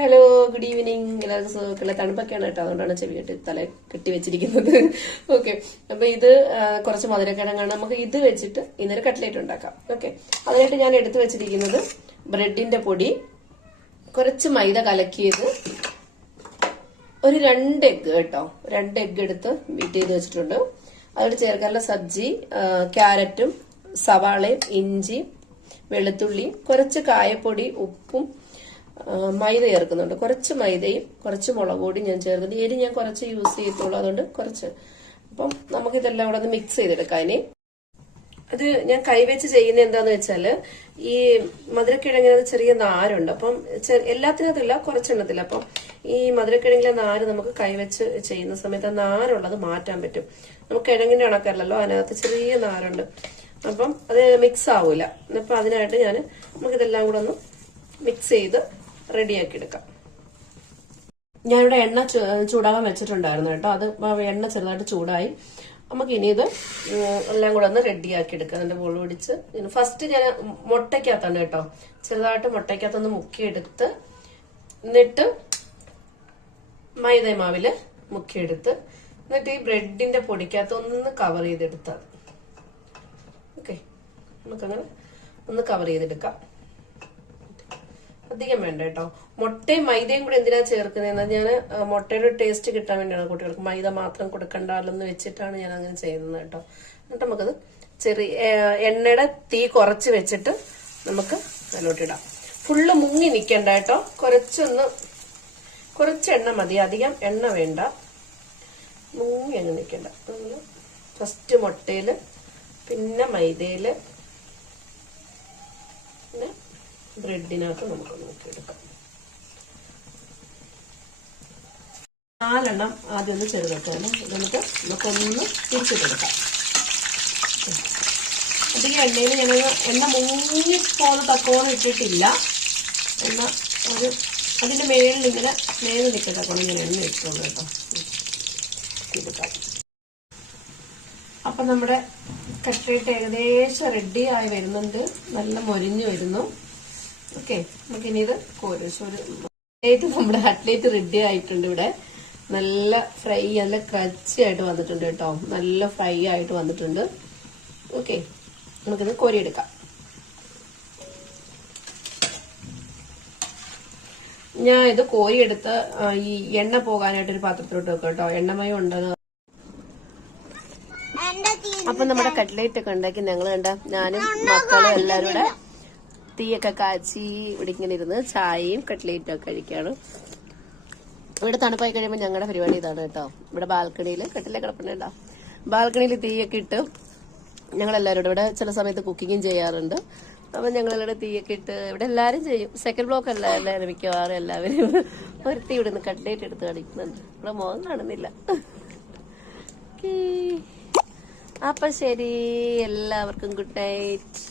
Hello, good evening. എല്ലാവർക്കും സുഖമൊക്കെയുള്ള തണുപ്പൊക്കെയാണ് കേട്ടോ, അതുകൊണ്ടാണ് ചെവി തല കെട്ടി വെച്ചിരിക്കുന്നത്. ഓക്കെ, അപ്പൊ ഇത് കുറച്ച് മധുരക്കിഴങ്ങാണ്. നമുക്ക് ഇത് വെച്ചിട്ട് ഇന്നൊരു കട്ട്ലേറ്റ് ഉണ്ടാക്കാം. ഓക്കെ, അതിനായിട്ട് ഞാൻ എടുത്തു വെച്ചിരിക്കുന്നത് ബ്രെഡിന്റെ പൊടി, കുറച്ച് മൈദ കലക്കിയത്, ഒരു 2 എഗ്ഗ് കേട്ടോ, 2 എഗ്ഗ് എടുത്ത് ബീറ്റ് ചെയ്ത് വെച്ചിട്ടുണ്ട്. അതോട് ചേർക്കാനുള്ള സബ്ജി, ക്യാരറ്റും സവാളയും ഇഞ്ചിയും വെളുത്തുള്ളിയും കുറച്ച് കായപ്പൊടി, ഉപ്പും മൈദ ചേർക്കുന്നുണ്ട്. കുറച്ച് മൈദയും കുറച്ച് മുളക് പൊടിയും ഞാൻ ചേർക്കുന്നുണ്ട്. എരി ഞാൻ കുറച്ച് യൂസ് ചെയ്യത്തുള്ളൂ, അതുകൊണ്ട് കുറച്ച്. അപ്പം നമുക്കിതെല്ലാം കൂടെ ഒന്ന് മിക്സ് ചെയ്തെടുക്കാം. ഇനി അത് ഞാൻ കൈവച്ച് ചെയ്യുന്ന എന്താന്ന് വെച്ചാല്, ഈ മധുരക്കിഴങ്ങിനകത്ത് ചെറിയ നാരുണ്ട്. അപ്പം എല്ലാത്തിനകത്തില്ല, കുറച്ചെണ്ണത്തില്ല. അപ്പം ഈ മധുരക്കിഴങ്ങിലെ നാര് നമുക്ക് കൈവച്ച് ചെയ്യുന്ന സമയത്ത് ആ നാരുള്ളത് മാറ്റാൻ പറ്റും. നമുക്ക് കിഴങ്ങിന്റെ കണക്കല്ലല്ലോ, അതിനകത്ത് ചെറിയ നാരുണ്ട്. അപ്പം അത് മിക്സ് ആവൂല. അപ്പൊ അതിനായിട്ട് നമുക്കിതെല്ലാം കൂടെ ഒന്ന് മിക്സ് ചെയ്ത് റെഡിയാക്കി എടുക്കാം. ഞാനിവിടെ എണ്ണ ചൂടാകാൻ വെച്ചിട്ടുണ്ടായിരുന്നു കേട്ടോ. അത് എണ്ണ ചെറുതായിട്ട് ചൂടായി. നമുക്ക് ഇനി ഇത് എല്ലാം കൂടെ ഒന്ന് റെഡിയാക്കി എടുക്കാം. അതിന്റെ മുളക് പിടിച്ച് ഫസ്റ്റ് ഞാൻ മുട്ടയ്ക്കകത്താണ് കേട്ടോ, ചെറുതായിട്ട് മുട്ടയ്ക്കകത്തൊന്ന് മുക്കിയെടുത്ത്, എന്നിട്ട് മൈദ മാവില് മുക്കിയെടുത്ത്, എന്നിട്ട് ഈ ബ്രെഡിന്റെ പൊടിക്കകത്ത് ഒന്ന് കവർ ചെയ്തെടുത്താൽ. ഓക്കെ, നമുക്കങ്ങനെ ഒന്ന് കവർ ചെയ്തെടുക്കാം. അധികം വേണ്ട കേട്ടോ. മുട്ടയും മൈദയും കൂടെ എന്തിനാ ചേർക്കുന്നതെന്ന് ഞാൻ മുട്ടയുടെ ടേസ്റ്റ് കിട്ടാൻ വേണ്ടിയാണ് കുട്ടികൾക്ക് മൈദ മാത്രം കൊടുക്കണ്ടല്ലോ എന്ന് വെച്ചിട്ടാണ് ഞാൻ അങ്ങനെ ചെയ്യുന്നത് കേട്ടോ. എന്നിട്ട് നമുക്കത് എണ്ണയുടെ തീ കുറച്ച് വെച്ചിട്ട് നമുക്ക് അതിലോട്ടിടാം. ഫുള്ള് മുങ്ങി നിൽക്കണ്ട കേട്ടോ, കുറച്ച് എണ്ണ മതി, അധികം എണ്ണ വേണ്ട. മുങ്ങി അങ്ങ് നിൽക്കണ്ട. ഫസ്റ്റ് മുട്ടയില്, പിന്നെ മൈദയില്, പിന്നെ ബ്രെഡിനകത്ത് നമുക്ക് നോക്കിയെടുക്കാം. 4 എണ്ണം ആദ്യം ഒന്ന് ചെറുതാക്കാനും നമുക്കൊന്ന് തിരിച്ചിട്ടെടുക്കാം. അധികം എണ്ണയിൽ എണ്ണ മുങ്ങിപ്പോന്ന് തക്കോണം ഇട്ടിട്ടില്ല. എണ്ണ അതിന്റെ മേളിൽ ഇങ്ങനെ മേളിൽ നിൽക്കത്തക്കോണം ഞാൻ എണ്ണ ഇട്ടുള്ളൂ കേട്ടോ. എടുക്കാം. അപ്പൊ നമ്മുടെ കട്ട്ലേറ്റ് ഏകദേശം റെഡി ആയി വരുന്നുണ്ട്, നല്ല മൊരിഞ്ഞു വരുന്നു. ഓക്കെ, നമുക്കിനി ഇത് നമ്മുടെ കട്ട്ലേറ്റ് റെഡി ആയിട്ടുണ്ട്. ഇവിടെ നല്ല ഫ്രൈ, നല്ല ക്രച്ചി ആയിട്ട് വന്നിട്ടുണ്ട് കേട്ടോ, നല്ല ഫ്രൈ ആയിട്ട് വന്നിട്ടുണ്ട്. ഓക്കെ, നമുക്കിത് കോരിയെടുക്കാം. ഞാൻ ഇത് കോരിയെടുത്ത് ഈ എണ്ണ പോകാനായിട്ടൊരു പാത്രത്തിലോട്ട് വെക്കാം കേട്ടോ, എണ്ണമയം ഉണ്ടത്. അപ്പൊ നമ്മുടെ കട്ട്ലേറ്റ് ഒക്കെ ഉണ്ടാക്കി ഞങ്ങൾ ഞാനും മക്കളും എല്ലാരും കൂടെ തീയൊക്കെ കാച്ചി ഇവിടെ ഇങ്ങനെ ഇരുന്ന് ചായയും കട്ട്ലേറ്റും ഒക്കെ കഴിക്കാണ്. ഇവിടെ തണുപ്പായി കഴിയുമ്പോൾ ഞങ്ങളുടെ പരിപാടി ഇതാണ് കേട്ടോ. ഇവിടെ ബാൽക്കണിയിൽ കട്ടിലെ കിടപ്പുണ്ടാവും, ബാൽക്കണിയിൽ തീയൊക്കെ ഇട്ട് ഞങ്ങളെല്ലാവരും ഇവിടെ ചില സമയത്ത് കുക്കിങ്ങും ചെയ്യാറുണ്ട്. അപ്പൊ ഞങ്ങളെല്ലാവരും തീയൊക്കെ ഇട്ട് ഇവിടെ എല്ലാവരും ചെയ്യും. സെക്കൻഡ് ബ്ലോക്ക് അല്ല, എല്ലാവരും മിക്കവാറും എല്ലാവരും ഒരുത്തി ഇവിടെ നിന്ന് കട്ട്ലേറ്റ് എടുത്ത് കളിക്കുന്നുണ്ട്. ഇവിടെ മുഖം കാണുന്നില്ല. അപ്പൊ ശരി, എല്ലാവർക്കും ഗുഡ് നൈറ്റ്.